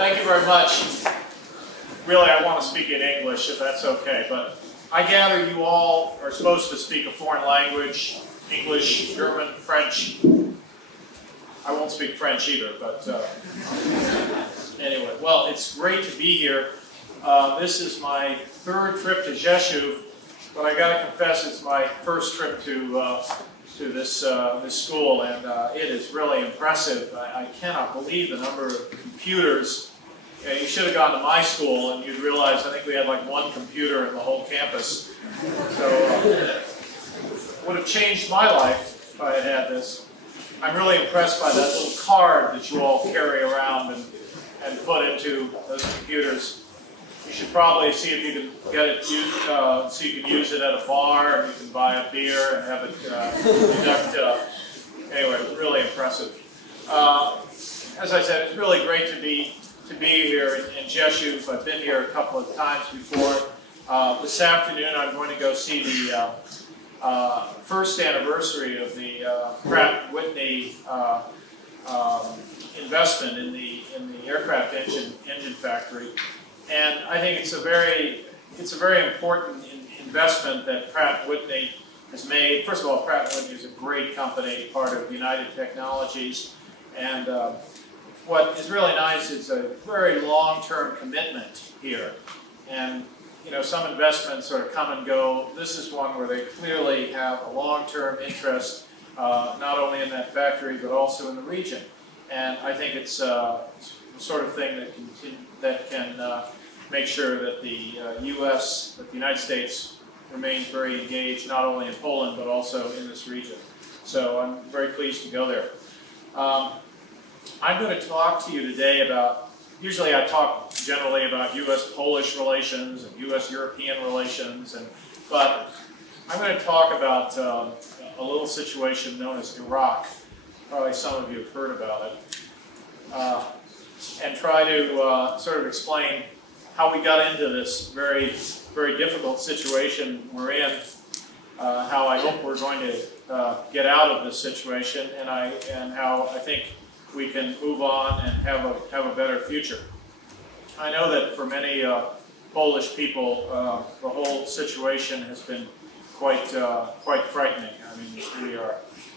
thank you very much. Really, I want to speak in English, if that's okay, but I gather you all are supposed to speak a foreign language, English, German, French. I won't speak French either, but anyway. Well, it's great to be here. This is my third trip to Rzeszów, but I got to confess it's my first trip to this school, and it is really impressive. I cannot believe the number of computers. You should have gone to my school, and you'd realize I think we had like one computer in the whole campus. So it would have changed my life if I had had this. I'm really impressed by that little card that you all carry around and put into those computers. You should probably see if you can get it used, so you can use it at a bar, and you can buy a beer and have it conduct. Anyway, really impressive. As I said, it's really great to be here in Rzeszów. I've been here a couple of times before. This afternoon, I'm going to go see the first anniversary of the Pratt & Whitney investment in the aircraft engine factory. And I think it's a very important investment that Pratt & Whitney has made. First of all, Pratt & Whitney is a great company, part of United Technologies, and what is really nice is a very long-term commitment here. And you know, some investments sort of come and go. This is one where they clearly have a long-term interest, not only in that factory but also in the region. And I think it's the sort of thing that can make sure that the U.S., that the United States remains very engaged, not only in Poland but also in this region. So I'm very pleased to go there. I'm going to talk to you today about, usually I talk generally about U.S.-Polish relations and U.S.-European relations, but I'm going to talk about a little situation known as Iraq. Probably some of you have heard about it. And try to sort of explain how we got into this very, very difficult situation we're in, how I hope we're going to get out of this situation, and how I think we can move on and have a better future. I know that for many Polish people, the whole situation has been quite frightening. I mean, we are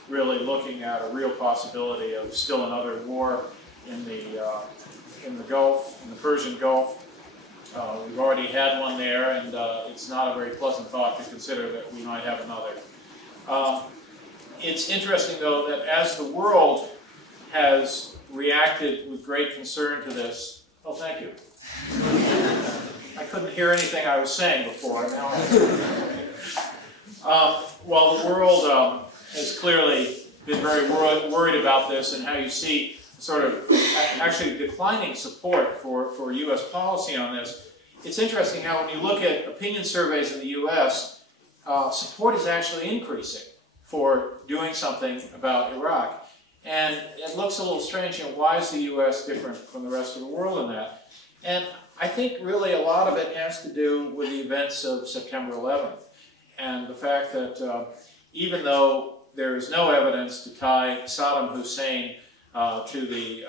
really looking at a real possibility of still another war in the Gulf, in the Persian Gulf. We've already had one there, and it's not a very pleasant thought to consider that we might have another. It's interesting, though, that as the world has reacted with great concern to this. Oh, thank you. I couldn't hear anything I was saying before. Now well, the world has clearly been very worried about this, and how you see sort of actually declining support for U.S. policy on this. It's interesting how when you look at opinion surveys in the U.S., support is actually increasing for doing something about Iraq. And it looks a little strange, you know, why is the U.S. different from the rest of the world in that? And I think really a lot of it has to do with the events of September 11th, and the fact that even though there is no evidence to tie Saddam Hussein to the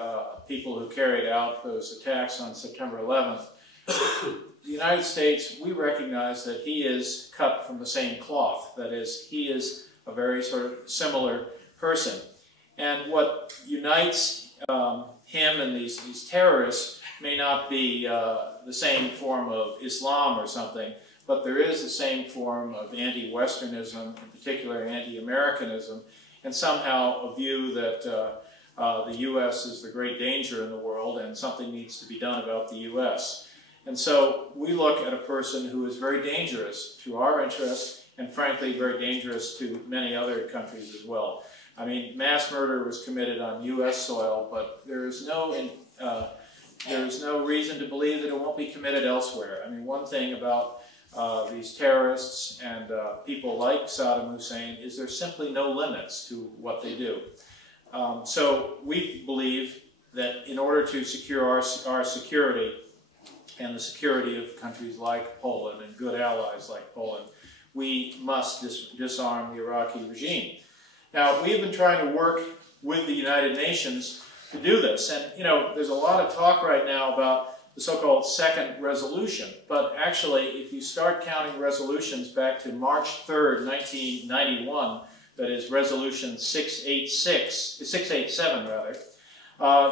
people who carried out those attacks on September 11th, the United States, we recognize that he is cut from the same cloth. That is, he is a very sort of similar person. And what unites him and these terrorists may not be the same form of Islam or something, but there is the same form of anti-Westernism, in particular anti-Americanism, and somehow a view that the U.S. is the great danger in the world and something needs to be done about the U.S. And so we look at a person who is very dangerous to our interests and frankly very dangerous to many other countries as well. I mean, mass murder was committed on U.S. soil, but there is no reason to believe that it won't be committed elsewhere. I mean, one thing about these terrorists and people like Saddam Hussein is there's simply no limits to what they do. So we believe that in order to secure our security and the security of countries like Poland and good allies like Poland, we must disarm the Iraqi regime. Now, we've been trying to work with the United Nations to do this. And, you know, there's a lot of talk right now about the so-called second resolution. But actually, if you start counting resolutions back to March 3rd, 1991, that is resolution 687 rather,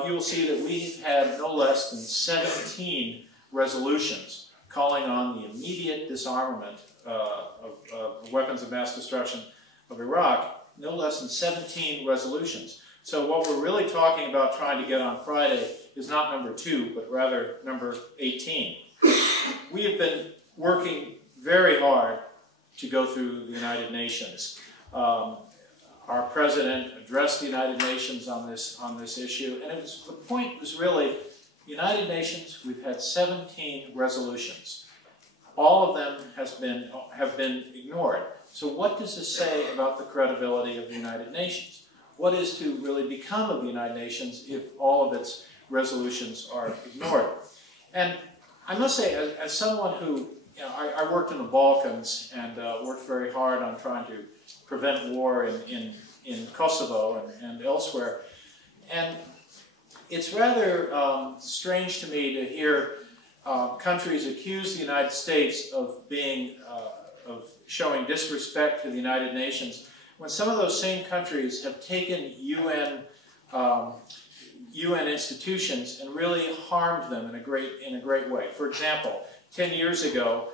you will see that we've had no less than 17 resolutions calling on the immediate disarmament of weapons of mass destruction of Iraq, no less than 17 resolutions. So what we're really talking about trying to get on Friday is not number 2, but rather number 18. We have been working very hard to go through the United Nations. Our president addressed the United Nations on this issue, and the point was really, United Nations, we've had 17 resolutions. All of them have been ignored. So what does this say about the credibility of the United Nations? What is to really become of the United Nations if all of its resolutions are ignored? And I must say, as someone who, you know, I worked in the Balkans and worked very hard on trying to prevent war in Kosovo and elsewhere, and it's rather strange to me to hear countries accuse the United States of showing disrespect to the United Nations, when some of those same countries have taken UN institutions and really harmed them in a great way. For example, 10 years ago,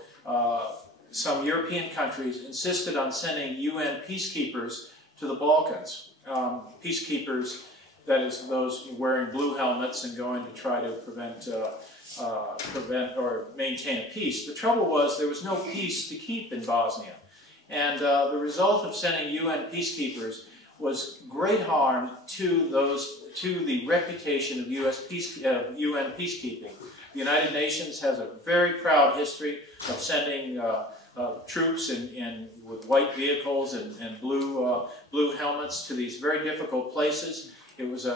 some European countries insisted on sending UN peacekeepers to the Balkans. Peacekeepers, that is, those wearing blue helmets and going to try to prevent or maintain a peace. The trouble was there was no peace to keep in Bosnia. And the result of sending UN peacekeepers was great harm to the reputation of UN peacekeeping. The United Nations has a very proud history of sending troops with white vehicles and blue helmets to these very difficult places. It was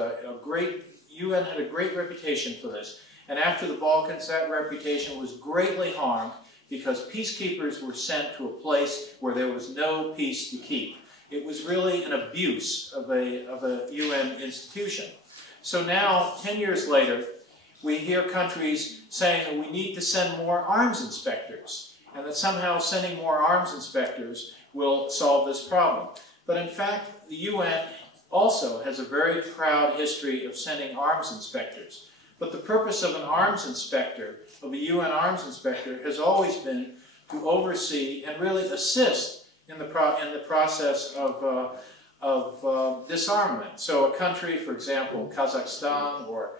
UN had a great reputation for this. And after the Balkans, that reputation was greatly harmed because peacekeepers were sent to a place where there was no peace to keep. It was really an abuse of a UN institution. So now, 10 years later, we hear countries saying that we need to send more arms inspectors, and that somehow sending more arms inspectors will solve this problem. But in fact, the UN also has a very proud history of sending arms inspectors. But the purpose of an arms inspector, of a UN arms inspector, has always been to oversee and really assist in the process of disarmament. So a country, for example, Kazakhstan or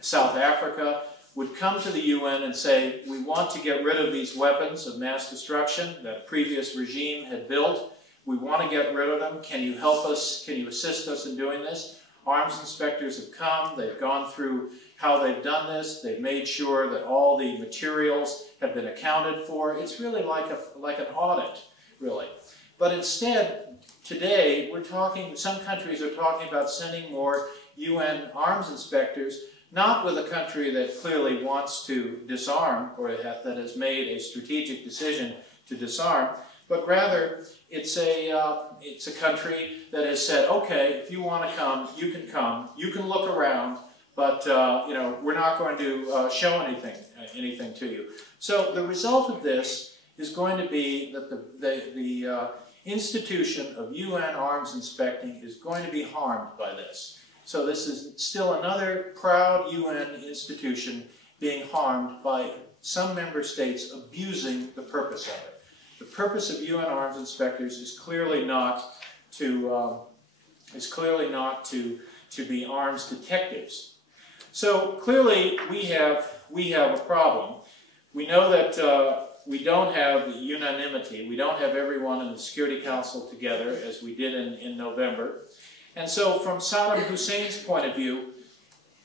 South Africa, would come to the UN and say, we want to get rid of these weapons of mass destruction that a previous regime had built. We want to get rid of them. Can you help us? Can you assist us in doing this? Arms inspectors have come. They've gone through how they've done this. They've made sure that all the materials have been accounted for. It's really like an audit, really. But instead, today, some countries are talking about sending more UN arms inspectors, not with a country that clearly wants to disarm or that has made a strategic decision to disarm, but rather it's a country that has said, okay, if you want to come, you can look around, but you know, we're not going to show anything to you. So the result of this is going to be that the institution of UN arms inspecting is going to be harmed by this. So this is still another proud UN institution being harmed by some member states abusing the purpose of it. The purpose of UN arms inspectors is clearly not to be arms detectives. So clearly we have a problem. We know that we don't have unanimity. We don't have everyone in the Security Council together as we did in November. And so from Saddam Hussein's point of view,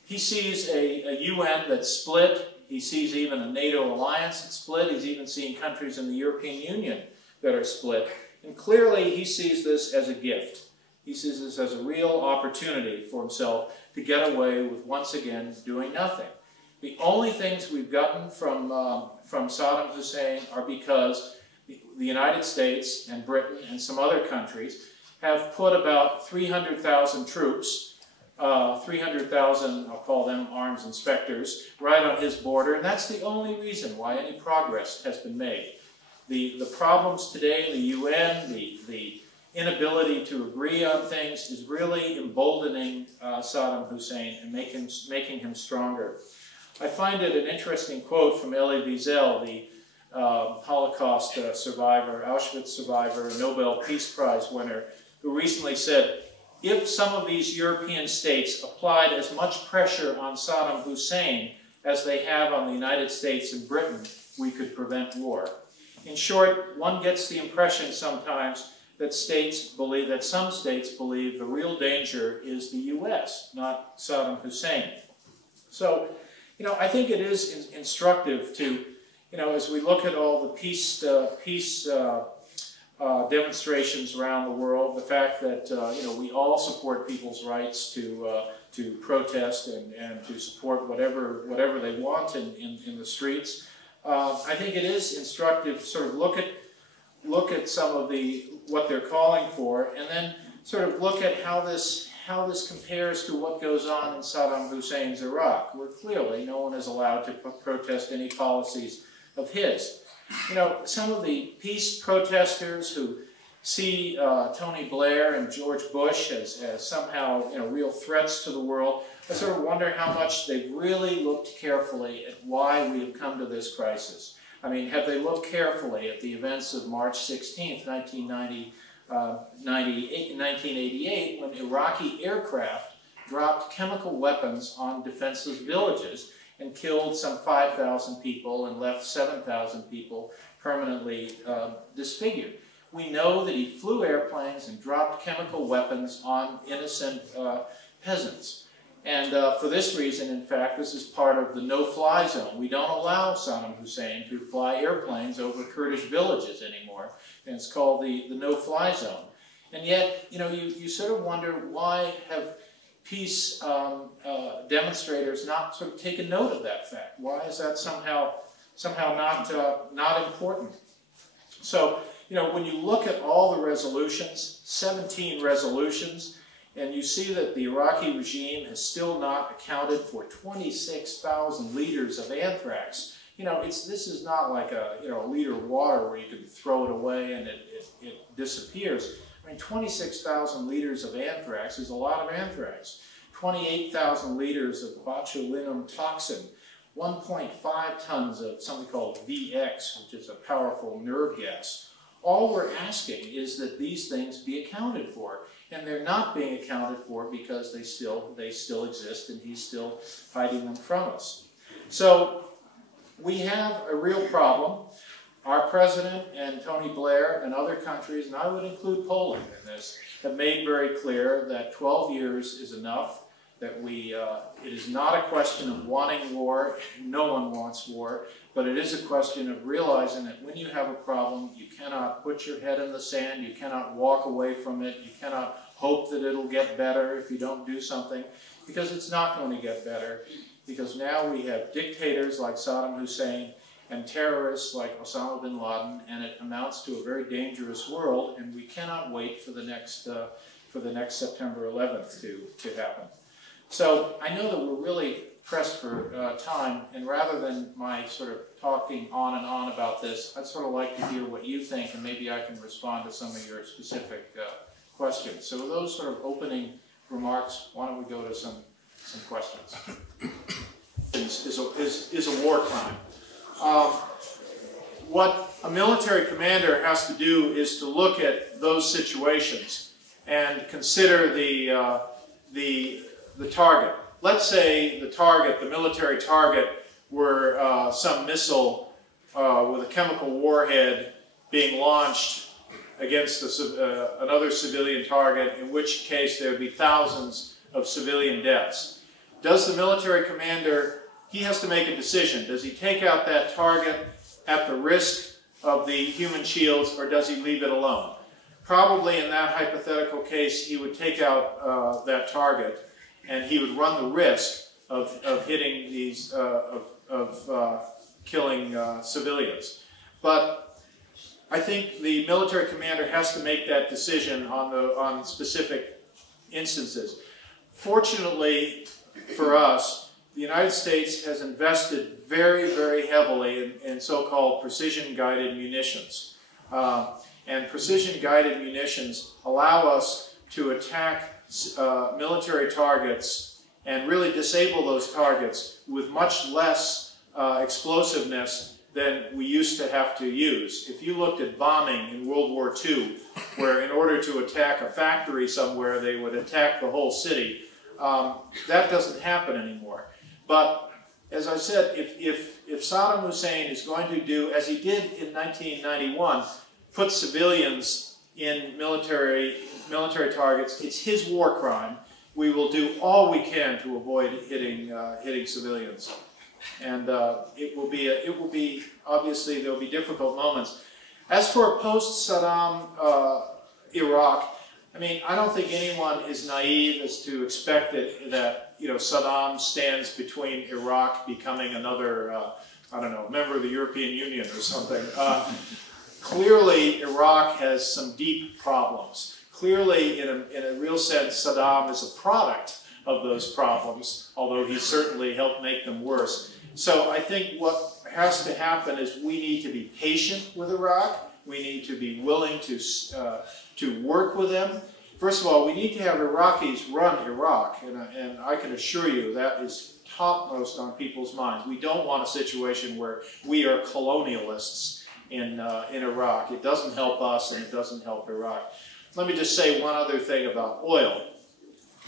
he sees a UN that's split. He sees even a NATO alliance that's split. He's even seen countries in the European Union that are split. And clearly he sees this as a gift. He sees this as a real opportunity for himself to get away with, once again, doing nothing. The only things we've gotten from Saddam Hussein are because the United States and Britain and some other countries have put about 300,000 troops 300,000, I'll call them arms inspectors, right on his border, and that's the only reason why any progress has been made. The problems today in the UN, the inability to agree on things is really emboldening Saddam Hussein and making him stronger. I find it an interesting quote from Elie Wiesel, the Holocaust survivor, Auschwitz survivor, Nobel Peace Prize winner, who recently said, if some of these European states applied as much pressure on Saddam Hussein as they have on the United States and Britain, we could prevent war. In short, one gets the impression sometimes that some states believe the real danger is the U.S., not Saddam Hussein. So, I think it is instructive to, as we look at all the peace demonstrations around the world, the fact that we all support people's rights to protest and to support whatever they want in the streets. I think it is instructive to sort of look at some of what they're calling for, and then sort of look at how this compares to what goes on in Saddam Hussein's Iraq, where clearly no one is allowed to protest any policies of his. Some of the peace protesters who see Tony Blair and George Bush as somehow real threats to the world, I sort of wonder how much they've really looked carefully at why we have come to this crisis. I mean, have they looked carefully at the events of March 16th, 1988, when Iraqi aircraft dropped chemical weapons on defenseless villages and killed some 5,000 people and left 7,000 people permanently disfigured? We know that he flew airplanes and dropped chemical weapons on innocent peasants. And for this reason, in fact, this is part of the no-fly zone. We don't allow Saddam Hussein to fly airplanes over Kurdish villages anymore, and it's called the no-fly zone. And yet, you sort of wonder, why have peace demonstrators not sort of taken note of that fact? Why is that somehow not important? So, when you look at all the resolutions, 17 resolutions, and you see that the Iraqi regime has still not accounted for 26,000 liters of anthrax. This is not like a liter of water where you can throw it away and it disappears. I mean, 26,000 liters of anthrax is a lot of anthrax. 28,000 liters of botulinum toxin, 1.5 tons of something called VX, which is a powerful nerve gas. All we're asking is that these things be accounted for, and they're not being accounted for because they still exist, and he's still hiding them from us. So we have a real problem. Our president and Tony Blair and other countries, and I would include Poland in this, have made very clear that 12 years is enough, that it is not a question of wanting war. No one wants war, but it is a question of realizing that when you have a problem, you cannot put your head in the sand, you cannot walk away from it, you cannot hope that it'll get better if you don't do something, because it's not going to get better, because now we have dictators like Saddam Hussein and terrorists like Osama bin Laden, and it amounts to a very dangerous world, and we cannot wait for the next September 11th to happen. So I know that we're really pressed for time, and rather than my sort of talking on and on about this, I'd sort of like to hear what you think, and maybe I can respond to some of your specific questions. So with those sort of opening remarks, why don't we go to some questions? Is a war crime. What a military commander has to do is to look at those situations and consider the target. Let's say the military target, were some missile with a chemical warhead being launched against another civilian target, in which case there would be thousands of civilian deaths. Does the military commander, he has to make a decision. Does he take out that target at the risk of the human shields, or does he leave it alone? Probably in that hypothetical case, he would take out that target, and he would run the risk of hitting these, killing civilians. But I think the military commander has to make that decision on specific instances. Fortunately for us, the United States has invested very, very heavily in so-called precision-guided munitions. And precision-guided munitions allow us to attack military targets and really disable those targets with much less explosiveness than we used to have to use. If you looked at bombing in World War II, where in order to attack a factory somewhere, they would attack the whole city, that doesn't happen anymore. But as I said, if Saddam Hussein is going to do, as he did in 1991, put civilians in military targets, it's his war crime. We will do all we can to avoid hitting civilians. And it will be obviously there will be difficult moments. As for post-Saddam Iraq, I mean, I don't think anyone is naive as to expect that Saddam stands between Iraq becoming another I don't know, member of the European Union or something. Clearly, Iraq has some deep problems. Clearly, in a real sense, Saddam is a product of those problems, although he certainly helped make them worse. So I think what has to happen is we need to be patient with Iraq. We need to be willing to work with them. First of all, we need to have Iraqis run Iraq, and I can assure you that is topmost on people's minds. We don't want a situation where we are colonialists in Iraq. It doesn't help us, and it doesn't help Iraq. Let me just say one other thing about oil.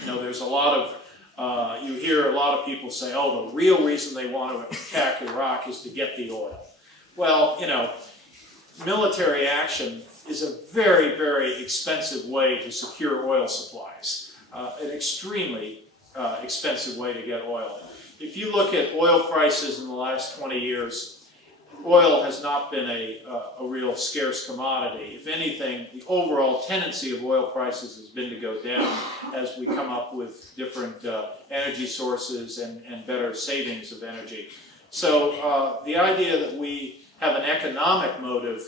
There's a lot of, you hear a lot of people say, oh, the real reason they want to attack Iraq is to get the oil. Well, military action is a very, very expensive way to secure oil supplies. An extremely expensive way to get oil. If you look at oil prices in the last 20 years, oil has not been a real scarce commodity. If anything, the overall tendency of oil prices has been to go down as we come up with different energy sources and better savings of energy. So the idea that we have an economic motive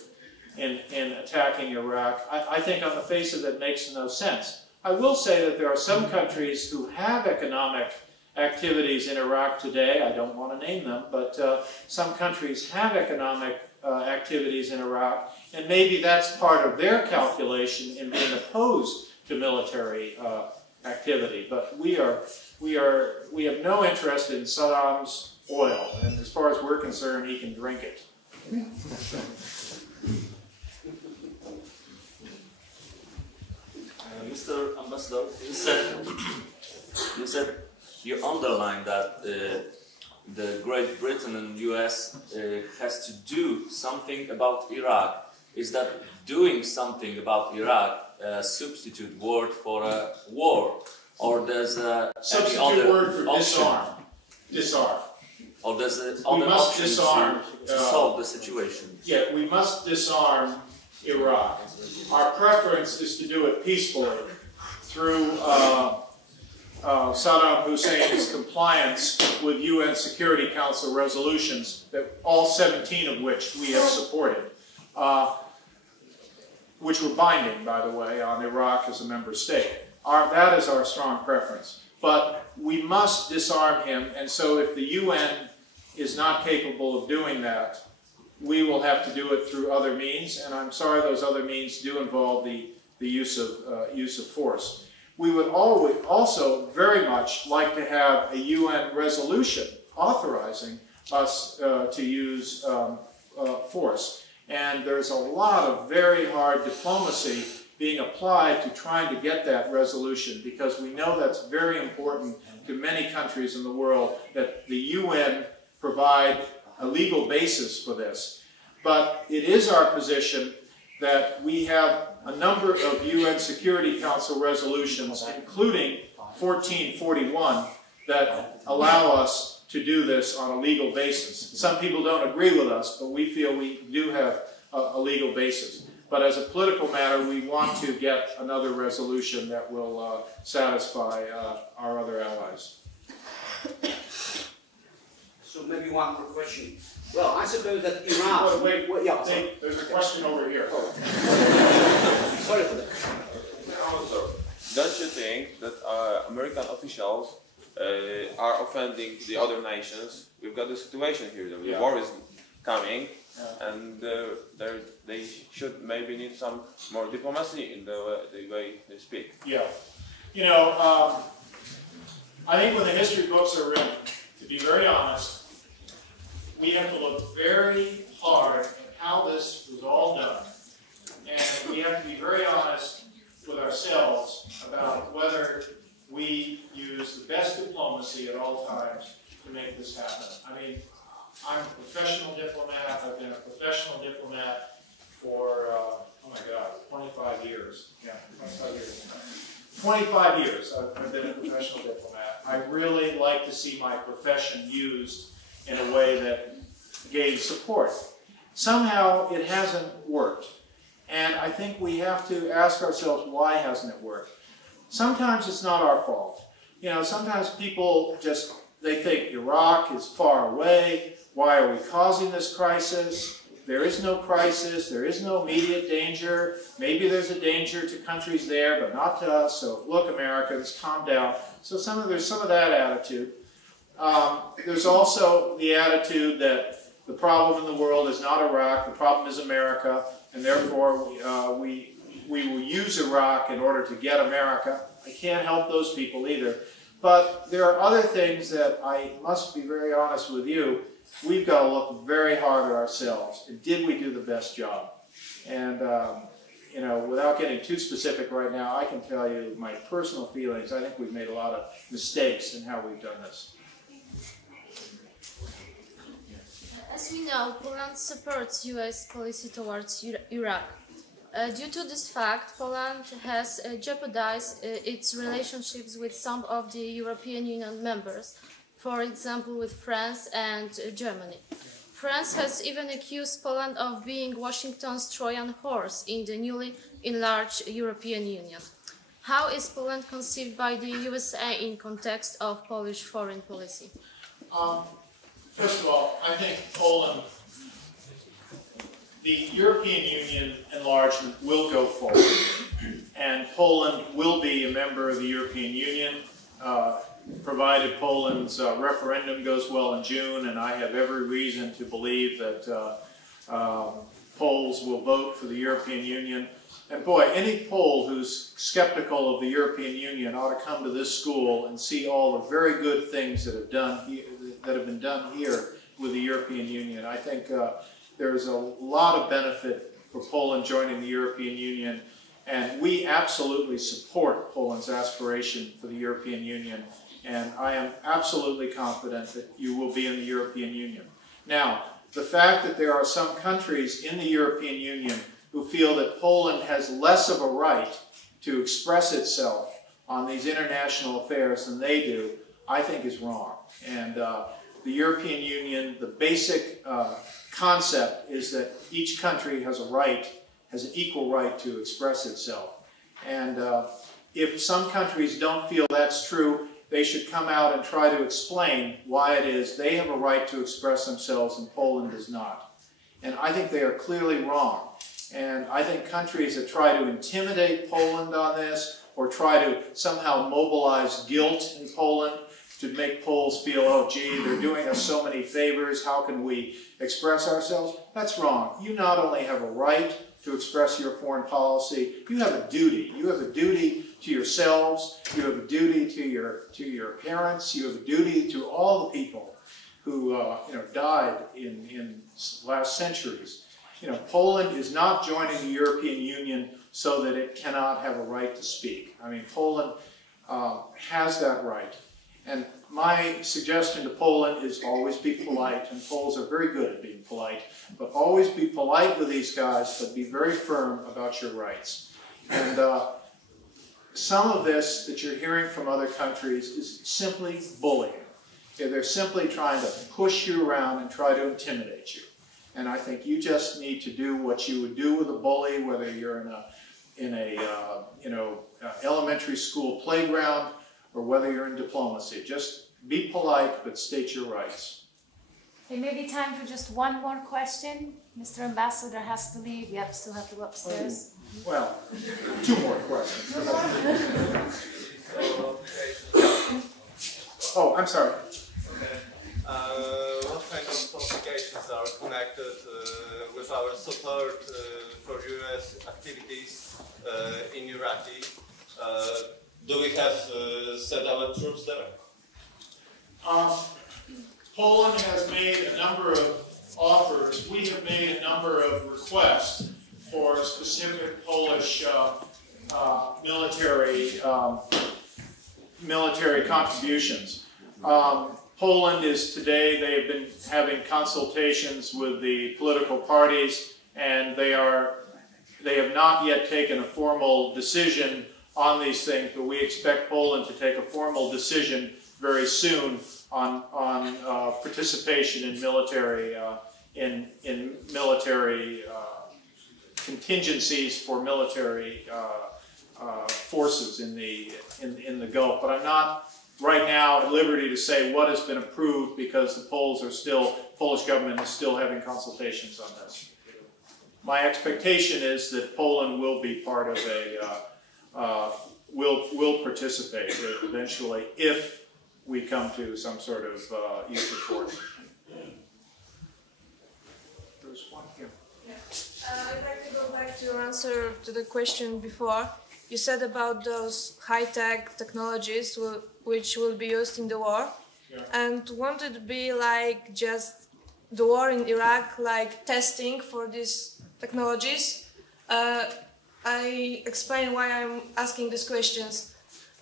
in attacking Iraq, I think on the face of it makes no sense. I will say that there are some countries who have economic activities in Iraq today. I don't want to name them, but some countries have economic activities in Iraq, and maybe that's part of their calculation in being opposed to military activity. But we have no interest in Saddam's oil, and as far as we're concerned, he can drink it. Mr. Ambassador, you said you underlined that the Great Britain and US has to do something about Iraq. Is that doing something about Iraq a substitute word for a war, or there's a substitute word for disarm? Disarm. Or there's other option to solve the situation? Yeah, we must disarm Iraq. Our preference is to do it peacefully through Saddam Hussein's compliance with UN Security Council resolutions, that all 17 of which we have supported, which were binding, by the way, on Iraq as a member state. That is our strong preference. But we must disarm him, and so if the UN is not capable of doing that, we will have to do it through other means, and I'm sorry those other means do involve the use of force. We would also very much like to have a UN resolution authorizing us to use force. And there's a lot of very hard diplomacy being applied to trying to get that resolution, because we know that's very important to many countries in the world, that the UN provide a legal basis for this. But it is our position that we have a number of UN Security Council resolutions, including 1441, that allow us to do this on a legal basis. Some people don't agree with us, but we feel we do have a legal basis. But as a political matter, we want to get another resolution that will satisfy our other allies. So maybe one more question. Well, I suppose that Iran... Oh, wait, yeah, there's a question over here. Oh. Sorry for that. don't you think that American officials are offending the other nations? We've got the situation here, the war is coming, and they should maybe need some more diplomacy in the way they speak. Yeah. You know, I think when the history books are written, to be very honest, we have to look very hard at how this was all done. And we have to be very honest with ourselves about whether we use the best diplomacy at all times to make this happen. I mean, I'm a professional diplomat. I've been a professional diplomat for, oh my God, 25 years. Yeah, 25 years. 25 years I've been a professional diplomat. I really like to see my profession used in a way that gains support. Somehow it hasn't worked. And I think we have to ask ourselves, why hasn't it worked? Sometimes it's not our fault. You know, sometimes people just, they think Iraq is far away. Why are we causing this crisis? There is no crisis. There is no immediate danger. Maybe there's a danger to countries there, but not to us. So look, Americans, calm down. So there's some of that attitude. There's also the attitude that the problem in the world is not Iraq. The problem is America. And therefore, we will use Iraq in order to get America. I can't help those people either. But there are other things that I must be very honest with you. We've got to look very hard at ourselves. And did we do the best job? And, you know, without getting too specific right now, I can tell you my personal feelings. I think we've made a lot of mistakes in how we've done this. As we know, Poland supports U.S. policy towards Iraq. Due to this fact, Poland has jeopardized its relationships with some of the European Union members, for example with France and Germany. France has even accused Poland of being Washington's Trojan horse in the newly enlarged European Union. How is Poland conceived by the USA in context of Polish foreign policy? First of all, I think Poland, the European Union enlargement will go forward, and Poland will be a member of the European Union, provided Poland's referendum goes well in June, and I have every reason to believe that Poles will vote for the European Union. And boy, any Pole who's skeptical of the European Union ought to come to this school and see all the very good things that have been done here with the European Union. I think there's a lot of benefit for Poland joining the European Union, and we absolutely support Poland's aspiration for the European Union, and I am absolutely confident that you will be in the European Union. Now, the fact that there are some countries in the European Union who feel that Poland has less of a right to express itself on these international affairs than they do, I think is wrong. And the European Union, the basic concept is that each country has an equal right to express itself. And if some countries don't feel that's true, they should come out and try to explain why it is they have a right to express themselves and Poland does not. And I think they are clearly wrong. And I think countries that try to intimidate Poland on this, or try to somehow mobilize guilt in Poland to make Poles feel, oh gee, they're doing us so many favors, how can we express ourselves? That's wrong. You not only have a right to express your foreign policy, you have a duty. You have a duty to yourselves, you have a duty to your parents, you have a duty to all the people who died in last centuries. Poland is not joining the European Union so that it cannot have a right to speak. I mean, Poland has that right. And my suggestion to Poland is always be polite, and Poles are very good at being polite, but always be polite with these guys, but be very firm about your rights. And some of this that you're hearing from other countries is simply bullying. They're simply trying to push you around and try to intimidate you. And I think you just need to do what you would do with a bully, whether you're in a elementary school playground or whether you're in diplomacy. Just be polite, but state your rights. Okay, maybe time for just one more question. Mr. Ambassador has to leave. We still have to go upstairs. Well, two more questions. Oh, I'm sorry. What kind of complications are connected with our support for U.S. activities in Iraq? Do we have set our troops there? Poland has made a number of offers. We have made a number of requests for specific Polish military contributions. Poland is today, they have been having consultations with the political parties, and they have not yet taken a formal decision on these things, but we expect Poland to take a formal decision very soon on participation in military contingencies for military forces in the Gulf. But I'm not right now at liberty to say what has been approved because the Polish government is still having consultations on this. My expectation is that Poland will be part of will participate eventually if we come to some sort of use of force. There's one here. I'd like to go back to your answer to the question before. You said about those high-tech technologies which will be used in the war. Yeah. And won't it be like just the war in Iraq, like testing for these technologies? I explain why I'm asking these questions.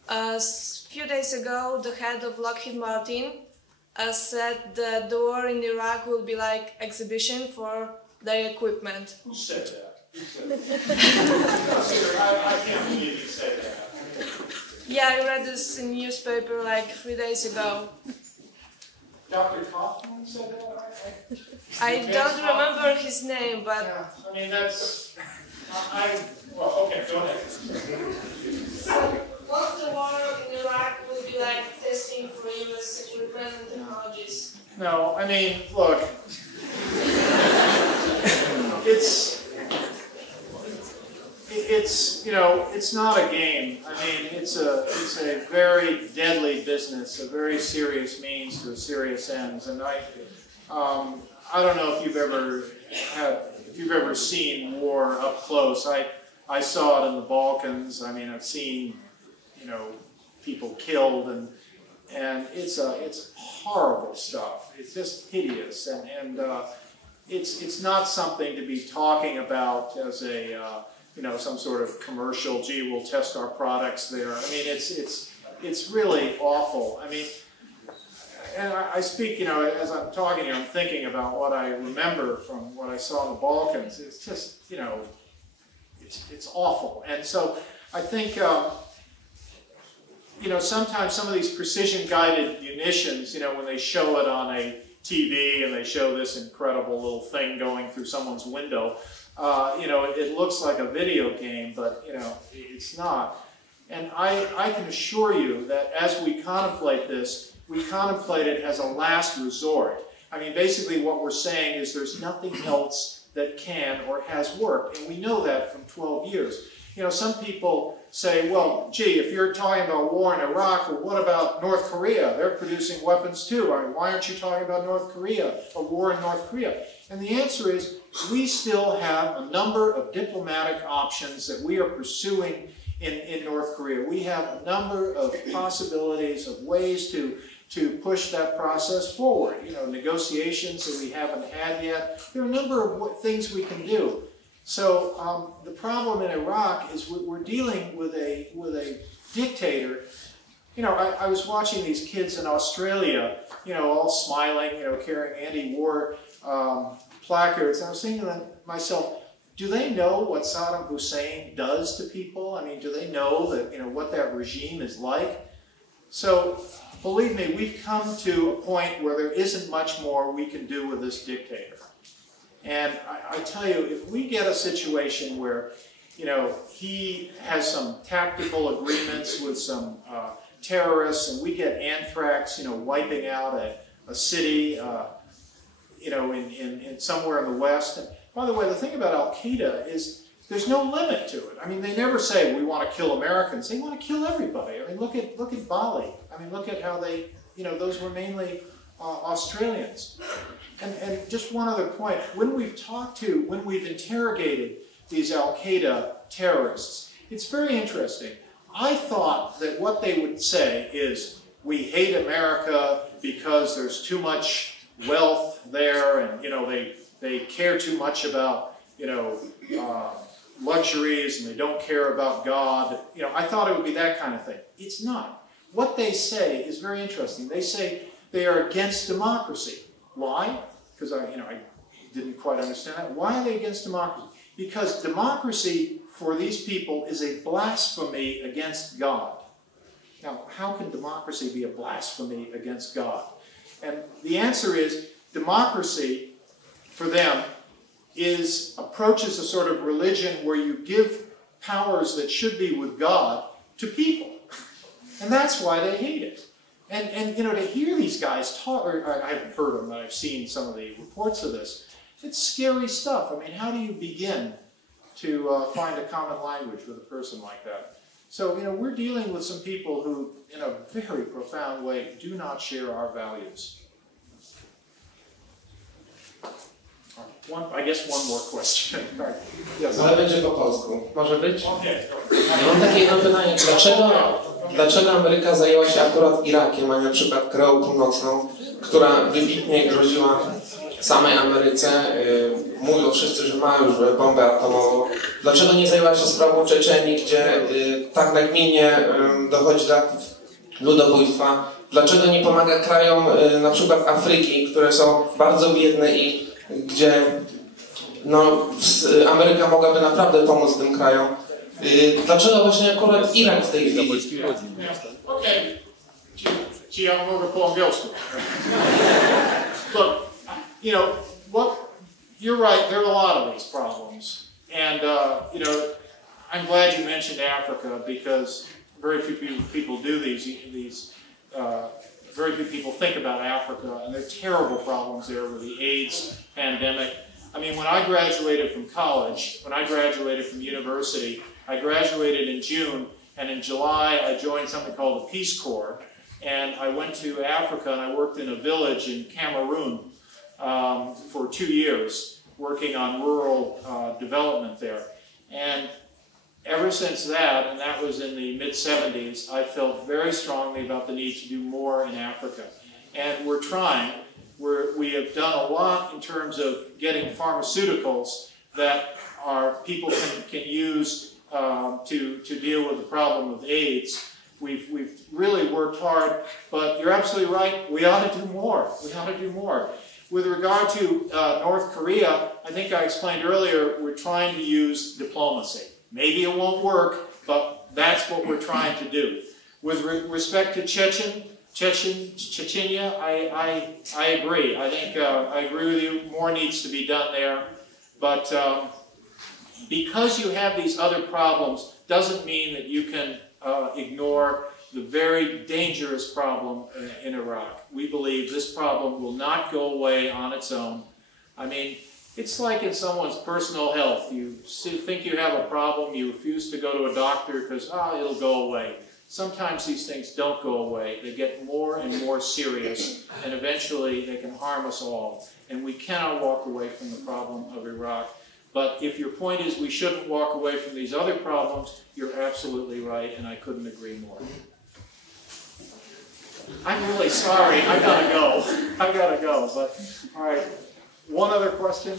A few days ago, the head of Lockheed Martin said that the war in Iraq will be like exhibition for their equipment. Who said that? I can't believe you said that. Yeah, I read this in newspaper like 3 days ago. Dr. Kaufman said that? I don't remember his name, but... Yeah, I mean, that's... well, okay, go ahead. Won't the war in Iraq will be like testing for US equipment and technologies? No, I mean, look, it's not a game. I mean, it's a very deadly business, a very serious means to a serious ends. And I don't know if you've ever seen war up close. I saw it in the Balkans. I mean, I've seen, people killed, and it's horrible stuff. It's just hideous, and it's not something to be talking about as a some sort of commercial. Gee, we'll test our products there. I mean, it's really awful. I mean, and I speak, as I'm talking here, I'm thinking about what I remember from what I saw in the Balkans. It's just, it's awful. And so I think, sometimes some of these precision-guided munitions, when they show it on a TV and they show this incredible little thing going through someone's window, it looks like a video game, but, it's not. And I can assure you that as we contemplate this, we contemplate it as a last resort. I mean, basically what we're saying is there's nothing else that can or has worked, and we know that from 12 years. Some people say, well, gee, if you're talking about war in Iraq, well, what about North Korea? They're producing weapons too. I mean, why aren't you talking about North Korea, or war in North Korea? And the answer is, we still have a number of diplomatic options that we are pursuing in North Korea. We have a number of possibilities of ways to push that process forward. Negotiations that we haven't had yet. There are a number of things we can do. So the problem in Iraq is we're dealing with a dictator. I was watching these kids in Australia, all smiling, carrying anti-war placards. And I was thinking to myself, do they know what Saddam Hussein does to people? I mean, do they know that, what that regime is like? So, believe me, we've come to a point where there isn't much more we can do with this dictator. And I tell you, if we get a situation where, he has some tactical agreements with some terrorists, and we get anthrax, wiping out a city, you know, in somewhere in the West. And by the way, the thing about Al-Qaeda is there's no limit to it. I mean, they never say we want to kill Americans. They want to kill everybody. I mean, look at Bali. I mean, look at how they, you know, those were mainly Australians. And just one other point, when we've interrogated these Al-Qaeda terrorists, it's very interesting. I thought that what they would say is, we hate America because there's too much wealth there, and, you know, they care too much about, you know, luxuries, and they don't care about God. You know, I thought it would be that kind of thing. It's not. What they say is very interesting. They say they are against democracy. Why? Because I didn't quite understand that. Why are they against democracy? Because democracy for these people is a blasphemy against God. Now, how can democracy be a blasphemy against God? And the answer is, democracy for them approaches a sort of religion where you give powers that should be with God to people. And that's why they hate it. And you know, to hear these guys talk, or I haven't heard them, but I've seen some of the reports of this, it's scary stuff. I mean, how do you begin to find a common language with a person like that? So, you know, we're dealing with some people who, in a very profound way, do not share our values. I guess one more question. Yes. Ale będzie po polsku. Może być? Okay. Ja mam takie jedno pytanie. Dlaczego Ameryka zajęła się akurat Irakiem, a nie na przykład Koreą Północną, która wybitnie groziła samej Ameryce? Mówią wszyscy, że ma już bombę atomową. Dlaczego nie zajęła się sprawą Czeczenii, gdzie tak nagminnie dochodzi do aktów ludobójstwa? Dlaczego nie pomaga krajom na przykład Afryki, które są bardzo biedne i gdzie no, Ameryka mogłaby naprawdę pomóc tym krajom? Dlaczego właśnie akurat Irak w tej chwili? Okej. Ci ja mogę po angielsku. Look, you know, you're right, there are a lot of these problems. And, you know, I'm glad you mentioned Africa, because very few people do very few people think about Africa, and there are terrible problems there with the AIDS pandemic. I mean, when I graduated from college, when I graduated from university, I graduated in June, and in July I joined something called the Peace Corps, and I went to Africa and I worked in a village in Cameroon for 2 years, working on rural development there. And ever since that, and that was in the mid-70s, I felt very strongly about the need to do more in Africa. And we're trying. We have done a lot in terms of getting pharmaceuticals that people can use to deal with the problem of AIDS. We've really worked hard, but you're absolutely right, we ought to do more. We ought to do more. With regard to North Korea, I think I explained earlier, we're trying to use diplomacy. Maybe it won't work, but that's what we're trying to do. With respect to Chechnya, I agree. I think I agree with you. More needs to be done there. But because you have these other problems, doesn't mean that you can ignore the very dangerous problem in Iraq. We believe this problem will not go away on its own. I mean, it's like in someone's personal health. You think you have a problem, you refuse to go to a doctor because, it'll go away. Sometimes these things don't go away. They get more and more serious, and eventually they can harm us all. And we cannot walk away from the problem of Iraq. But if your point is we shouldn't walk away from these other problems, you're absolutely right, and I couldn't agree more. I'm really sorry. I've got to go. But, all right. One other question?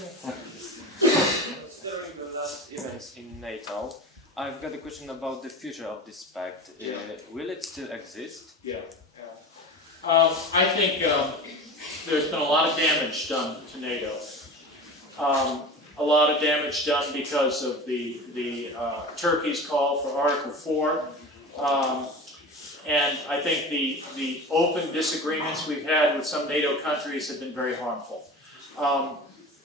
Considering the last events in NATO, I've got a question about the future of this pact. Will it still exist? Yeah. I think there's been a lot of damage done to NATO. A lot of damage done because of the Turkey's call for Article 4. And I think the open disagreements we've had with some NATO countries have been very harmful.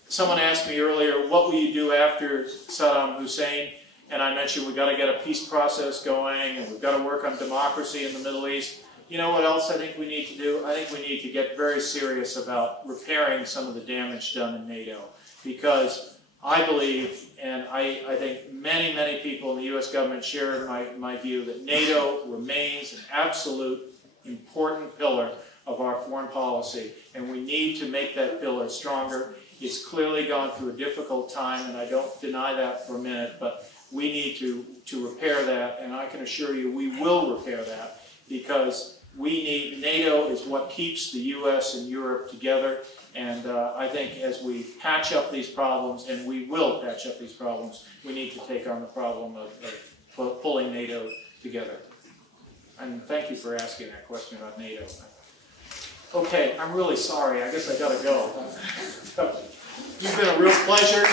Someone asked me earlier, what will you do after Saddam Hussein? And I mentioned we've got to get a peace process going, and we've got to work on democracy in the Middle East. you know what else I think we need to do? I think we need to get very serious about repairing some of the damage done in NATO. Because I believe, and I think many, many people in the U.S. government share my view, that NATO remains an absolute important pillar of our foreign policy. And we need to make that pillar stronger. It's clearly gone through a difficult time, and I don't deny that for a minute, but we need to repair that, and I can assure you we will repair that, because NATO is what keeps the U.S. and Europe together, and I think as we patch up these problems, and we will patch up these problems, we need to take on the problem of pulling NATO together. And thank you for asking that question about NATO. Okay, I'm really sorry. I guess I gotta go. You've been a real pleasure.